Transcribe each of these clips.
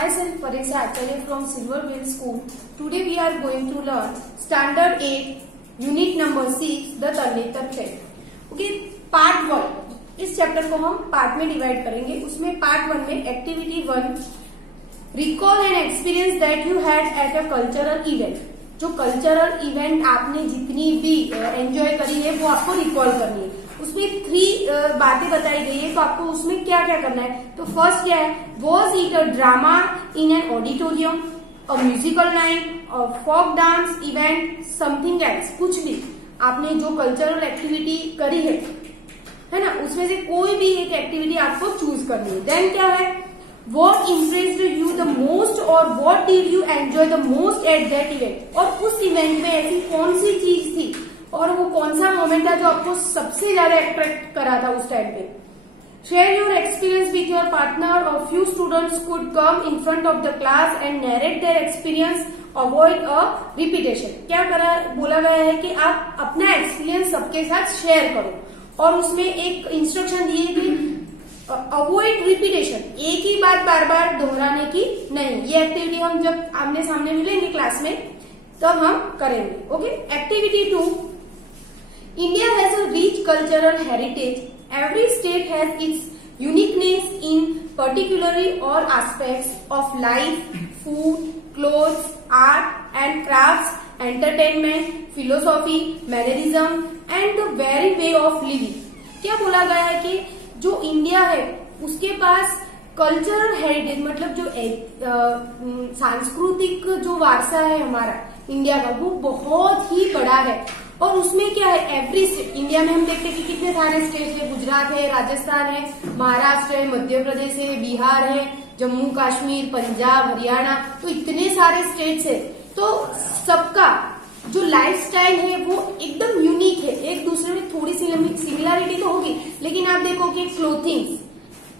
myself Parisha Acharya from Silverwell School. Today we are going to learn Standard 8, Unit number 6, the Tarnetar Thread. Okay, Part 1. इस chapter को हम part में divide करेंगे. उसमें part 1 में activity 1, recall an experience that you had at a cultural event. जो cultural event आपने जितनी भी एंजॉय करी है वो आपको रिकॉल करनी है. उसमें 3 बातें बताई गई है, तो आपको उसमें क्या क्या करना है. तो फर्स्ट क्या है, was it a drama in an auditorium, a musical night, a folk dance event, something else. कुछ भी आपने जो कल्चरल एक्टिविटी करी है ना, उसमें से कोई भी एक एक्टिविटी आपको चूज करनी है. देन क्या है, what impressed you the most और what did you enjoy the most at that event. और उस इवेंट में ऐसी कौन सी चीज थी और वो कौन सा मोमेंट था जो आपको सबसे ज्यादा अट्रैक्ट करा था उस टाइम पे. Share your experience with your partner और few students could come in front of the class and narrate their experience, avoid a repetition. क्या करा बोला गया है कि आप अपना एक्सपीरियंस सबके साथ शेयर करो और उसमें एक इंस्ट्रक्शन दी है कि अवॉइड रिपीटेशन, एक ही बात बार बार दोहराने की नहीं. ये एक्टिविटी हम जब आमने सामने मिलेंगे क्लास में तब हम करेंगे. Okay. Activity 2, India has a rich cultural heritage. Every state has its uniqueness in particularly all aspects of life, food, clothes, art and crafts, entertainment, philosophy, mannerism and the very way of living. क्या बोला गया है कि जो India है उसके पास cultural heritage मतलब जो सांस्कृतिक जो वारसा है हमारा इंडिया का वो बहुत ही बड़ा है. और उसमें क्या है, एवरी स्टेट, इंडिया में हम देखते हैं कि कितने सारे स्टेट है. गुजरात है, राजस्थान है, महाराष्ट्र है, मध्य प्रदेश है, बिहार है, जम्मू कश्मीर, पंजाब, हरियाणा. तो इतने सारे स्टेट्स है. तो सबका जो लाइफस्टाइल है वो एकदम यूनिक है. एक दूसरे में थोड़ी सी सिमिलरिटी तो होगी, लेकिन आप देखो कि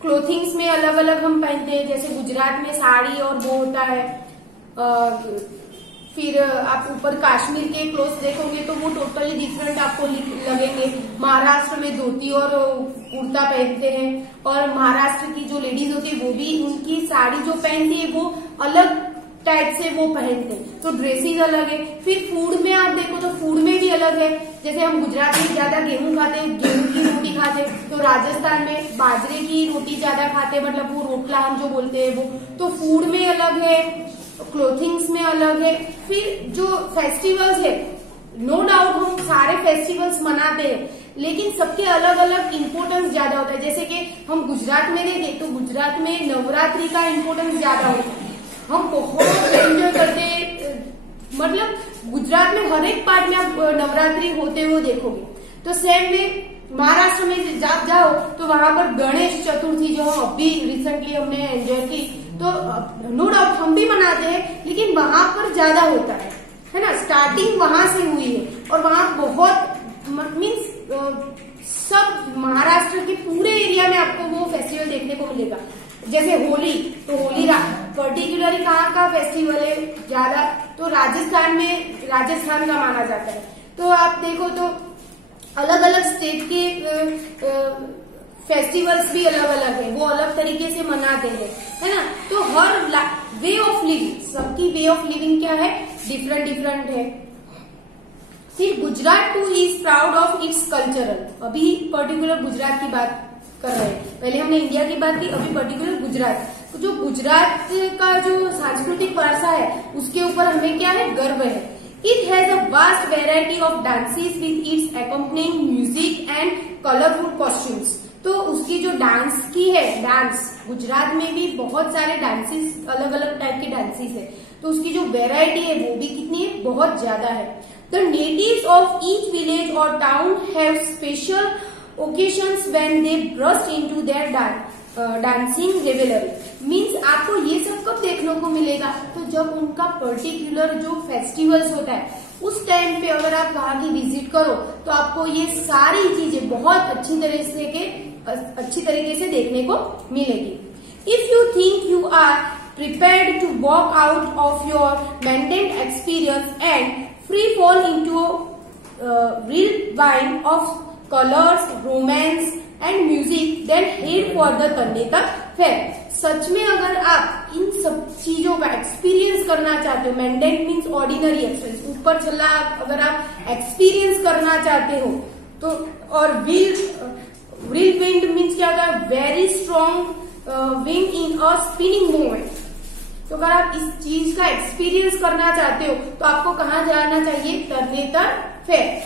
क्लोथिंग्स में अलग अलग हम पहनते हैं. जैसे गुजरात में साड़ी और वो होता है. फिर आप ऊपर कश्मीर के क्लोथ्स देखोगे तो वो टोटली डिफरेंट आपको लगेंगे. महाराष्ट्र में धोती और कुर्ता पहनते हैं और महाराष्ट्र की जो लेडीज होती है वो भी उनकी साड़ी जो पहनती है वो अलग टाइप से वो पहनते हैं. तो ड्रेसिंग अलग है. फिर फूड में आप देखो तो फूड में भी अलग है. जैसे हम गुजरात में ज्यादा गेहूं खाते हैं, गेहूं की रोटी खाते हैं. तो राजस्थान में बाजरे की रोटी ज्यादा खाते हैं, मतलब वो रोटला हम जो बोलते हैं वो. तो फूड में अलग है, क्लोथिंग्स में अलग है. फिर जो फेस्टिवल्स है, नो डाउट हम सारे फेस्टिवल्स मनाते हैं, लेकिन सबके अलग अलग इम्पोर्टेंस ज्यादा होता है. जैसे कि हम गुजरात में देखें तो गुजरात में नवरात्रि का इम्पोर्टेंस ज्यादा होता है. हम बहुत एंजॉय करते हैं, मतलब गुजरात में हर एक पार्ट में आप नवरात्रि होते हुए देखोगे. तो सेम में महाराष्ट्र में जब जाओ तो वहां पर गणेश चतुर्थी जो अभी रिसेंटली हमने एंजॉय की, तो नो डाउट हम भी मनाते हैं, लेकिन वहां पर ज्यादा होता है ना. स्टार्टिंग वहां से हुई है और वहां बहुत मीन्स सब महाराष्ट्र के पूरे एरिया में आपको वो फेस्टिवल देखने को मिलेगा. जैसे होली, तो होली पर्टिकुलरली कहाँ का फेस्टिवल है ज्यादा, तो राजस्थान का माना जाता है. तो आप देखो तो अलग अलग स्टेट के फेस्टिवल्स भी अलग अलग है, वो अलग तरीके से मनाते हैं, है ना. तो हर वे ऑफ लिविंग, सबकी वे ऑफ लिविंग क्या है, डिफरेंट है. फिर Gujarat two is proud of its cultural. अभी पर्टिकुलर गुजरात की बात कर रहे हैं. पहले हमने इंडिया की बात की, अभी पर्टिकुलर गुजरात. तो जो गुजरात का जो सांस्कृतिक वारसा है उसके ऊपर हमें क्या है, गर्व है. It has a vast variety of dances with its accompanying music and colourful costumes. तो उसकी जो डांस की है, डांस गुजरात में भी बहुत सारे डांसेस, अलग अलग टाइप के डांसेस है. तो उसकी जो वेराइटी है वो भी कितनी है, बहुत ज्यादा है. The natives of each village और town have special occasions when they burst into their dancing revelry. Means आपको ये सब कब देखने को मिलेगा, तो जब उनका पर्टिकुलर जो फेस्टिवल्स होता है उस टाइम पे अगर आप वहां की विजिट करो तो आपको ये सारी चीजें बहुत अच्छी तरीके से देखने को मिलेगी. If you think you are prepared to walk out of your maintained experience and free fall into real wine of colours, romance and music, then head for the Tarnetar fair. सच में अगर आप इन सब चीजों का एक्सपीरियंस करना चाहते हो, मैंडेट मीन्स ऑर्डिनरी एक्सपीरियंस, ऊपर चला अगर आप एक्सपीरियंस करना चाहते हो तो, और व्हिर्ल विंड मीन्स क्या होता है, very strong wind in a spinning movement. तो अगर आप इस चीज का एक्सपीरियंस करना चाहते हो तो आपको कहाँ जाना चाहिए, Tarnetar fair.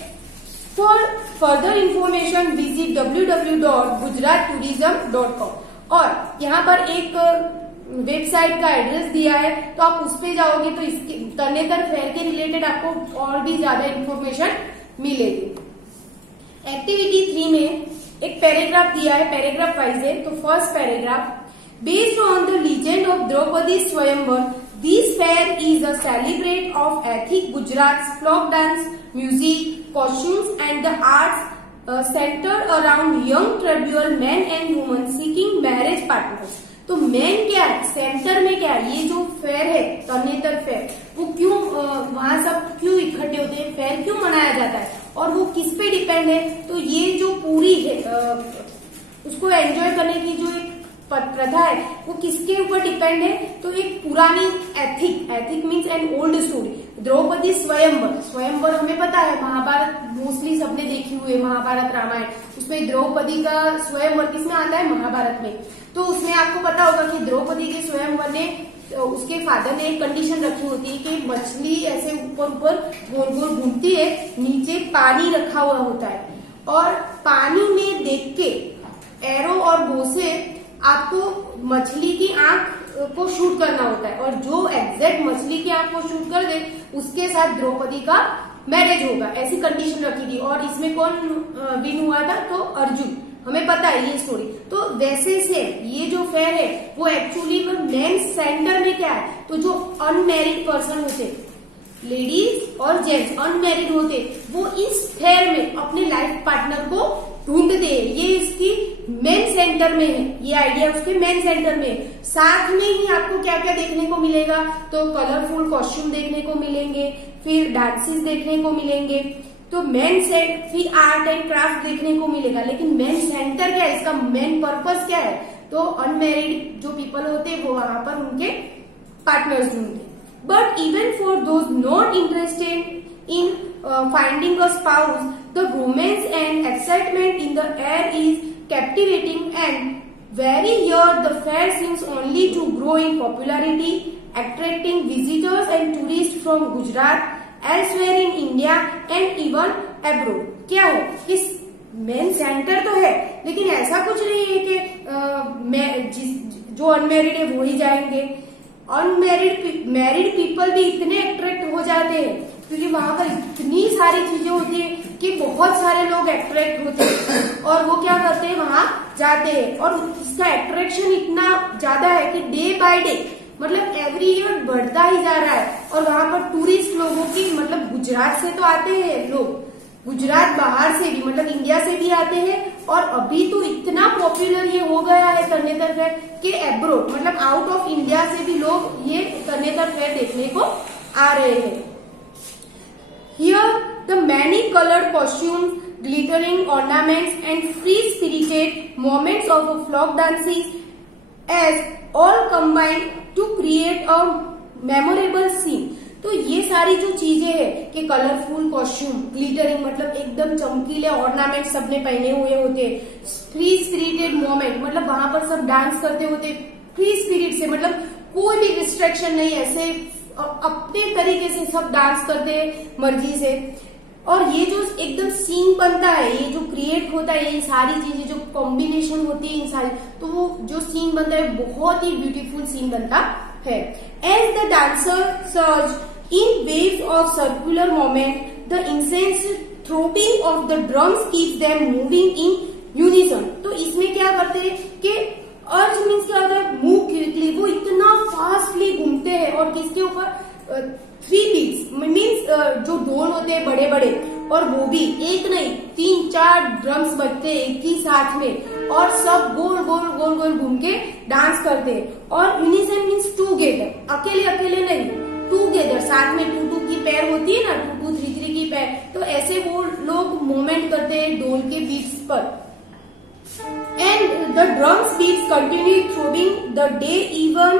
For further information visit www.gujaratourism.com। और यहाँ पर एक वेबसाइट का एड्रेस दिया है, तो आप उस पे जाओगे तो इसके तन्नेतर फेयर के रिलेटेड आपको और भी ज्यादा इंफॉर्मेशन मिलेगी। एक्टिविटी 3 में एक पैराग्राफ दिया है, पैराग्राफ वाइज है। तो first paragraph, based on the legend of Draupadi Swayamvar, this fair is a celebrate of ethic Gujarat folk dance, music, costumes and the arts centered around young tribal men and women seeking marriage partners। तो main क्या है, centre में क्या है, ये जो fair है तन्नेतर fair, वो क्यों वहां सब क्यों इकट्ठे होते हैं, फेयर क्यों मनाया जाता है और वो किस पे डिपेंड है। तो ये जो पूरी है उसको एंजॉय करने की जो एक प्रथा है वो किसके ऊपर डिपेंड है, तो एक पुरानी epic means an old story, Draupadi swayamvar हमें पता है, महाभारत मोस्टली सबने देखी हुई है, महाभारत रामायण, उसमें द्रौपदी का स्वयंवर किसमें आता है, महाभारत में। तो उसमें आपको पता होगा कि द्रौपदी के स्वयंवर ने उसके फादर ने एक कंडीशन रखी होती है कि मछली ऐसे ऊपर ऊपर गोल गोल घूमती है, नीचे पानी रखा हुआ होता है और पानी में देख के एरो और बो से आपको मछली की आंख को शूट करना होता है, और जो एग्जैक्ट मछली की आंख को शूट कर दे उसके साथ द्रौपदी का मैरिज होगा, ऐसी कंडीशन रखी थी। और इसमें कौन विन हुआ था, तो अर्जुन, हमें पता है ये स्टोरी। तो वैसे से ये जो फेयर है वो एक्चुअली मेन सेंटर में क्या है, तो जो अनमैरिड पर्सन होते, लेडीज और जेंट्स अनमैरिड होते, वो इस फेयर में अपने लाइफ पार्टनर को ढूंढते हैं। ये इसकी मेन सेंटर में है, ये आइडिया उसके मेन सेंटर में है। साथ में ही आपको क्या क्या देखने को मिलेगा, तो कलरफुल कॉस्ट्यूम देखने को मिलेंगे, फिर डांसेस देखने को मिलेंगे, तो मेन सेट, फिर आर्ट एंड क्राफ्ट देखने को मिलेगा। लेकिन मेन सेंटर क्या है, इसका मेन पर्पस क्या है, तो अनमैरिड जो पीपल होते हैं वो वहां पर उनके पार्टनर्स ढूंढते। But even for those not interested in finding a spouse, the romance and excitement in the air is captivating, and very year the fair seems only to grow in popularity, attracting visitors and tourists from Gujarat, elsewhere in India and even abroad। क्या है, इस main centre तो है लेकिन ऐसा कुछ नहीं है कि जो अनमैरिड है वो ही जाएंगे। मैरिड पीपल भी इतने अट्रैक्ट हो जाते हैं क्योंकि वहां पर इतनी सारी चीजें होती है कि बहुत सारे लोग अट्रैक्ट होते हैं और वो क्या करते हैं, वहां जाते हैं। और इसका अट्रैक्शन इतना ज्यादा है कि डे बाय डे मतलब एवरी ईयर बढ़ता ही जा रहा है। और वहां पर टूरिस्ट लोगों की मतलब गुजरात से तो आते हैं लोग, गुजरात बाहर से भी मतलब इंडिया से भी आते हैं, और अभी तो इतना पॉपुलर ये हो गया है तन्नेतर फेयर कि एब्रोड मतलब आउट ऑफ इंडिया से भी लोग ये तन्नेतर फेयर देखने को आ रहे हैं। Here the many colored costumes, glittering ornaments and free-spirited moments of a flock dances as all combine to create a memorable scene। तो ये सारी जो चीजें हैं कि कलरफुल कॉस्ट्यूम, ग्लिटरिंग मतलब एकदम चमकीले ऑर्नामेंट सबने पहने हुए होते, फ्री स्पिरिटेड मोमेंट मतलब वहां पर सब डांस करते होते फ्री स्पिरिट से, मतलब कोई भी डिस्ट्रैक्शन नहीं, ऐसे अपने तरीके से सब डांस करते हैं मर्जी से। और ये जो एकदम सीन बनता है, ये जो क्रिएट होता है, ये सारी चीजें जो कॉम्बिनेशन होती है इन सारी, तो वो जो सीन बनता है बहुत ही ब्यूटीफुल सीन बनता है। As the dancer surge in waves of circular moment, the intense throbbing of the drums keeps them moving in unison. तो इसमें क्या करते हैं कि अर्ज मीन्स क्या होता है, मूव क्विकली, वो इतना फास्टली घूमते हैं और किसके ऊपर, 3 बीट्स मीन्स जो ढोल होते हैं बड़े बड़े, और वो भी एक नहीं 3-4 ड्रम्स बजते हैं एक ही साथ में, और सब गोल गोल गोल गोल घूम के डांस करते हैं। और यूनिसन मीन्स टूगेदर, अकेले अकेले नहीं, टूगेदर साथ में 2-2 की पैर होती है ना, 2-2, 3-3 की पैर, तो ऐसे वो लोग मूवमेंट करते हैं, ढोल के बीट्स पर। And the drums beats continue throughout the day even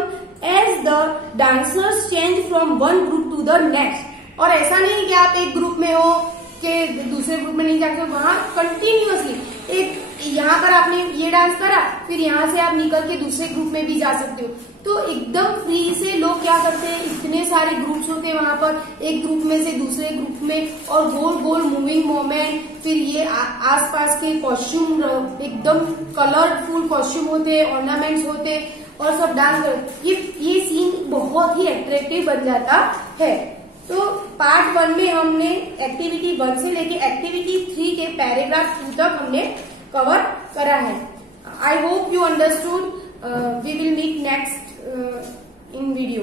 as the dancers change from one group to the next. और ऐसा नहीं कि आप एक ग्रुप में हो कि दूसरे ग्रुप में नहीं जा सकते, वहां कंटिन्यूअसली एक यहाँ पर आपने ये डांस करा, फिर यहाँ से आप निकल के दूसरे ग्रुप में भी जा सकते हो। तो एकदम फ्री से लोग क्या करते हैं, इतने सारे ग्रुप्स होते हैं वहां पर, एक ग्रुप में से दूसरे ग्रुप में, और गोल गोल मूविंग मोमेंट, फिर ये आसपास के कॉस्ट्यूम एकदम कलरफुल कॉस्ट्यूम होते हैं, ऑर्नामेंट्स होते हैं, और सब डांस कर, ये सीन बहुत ही अट्रैक्टिव बन जाता है। तो पार्ट 1 में हमने एक्टिविटी 1 से लेके एक्टिविटी 3 के पैराग्राफ 2 तक हमने कवर करा है। I hope you understood. We will meet next in video.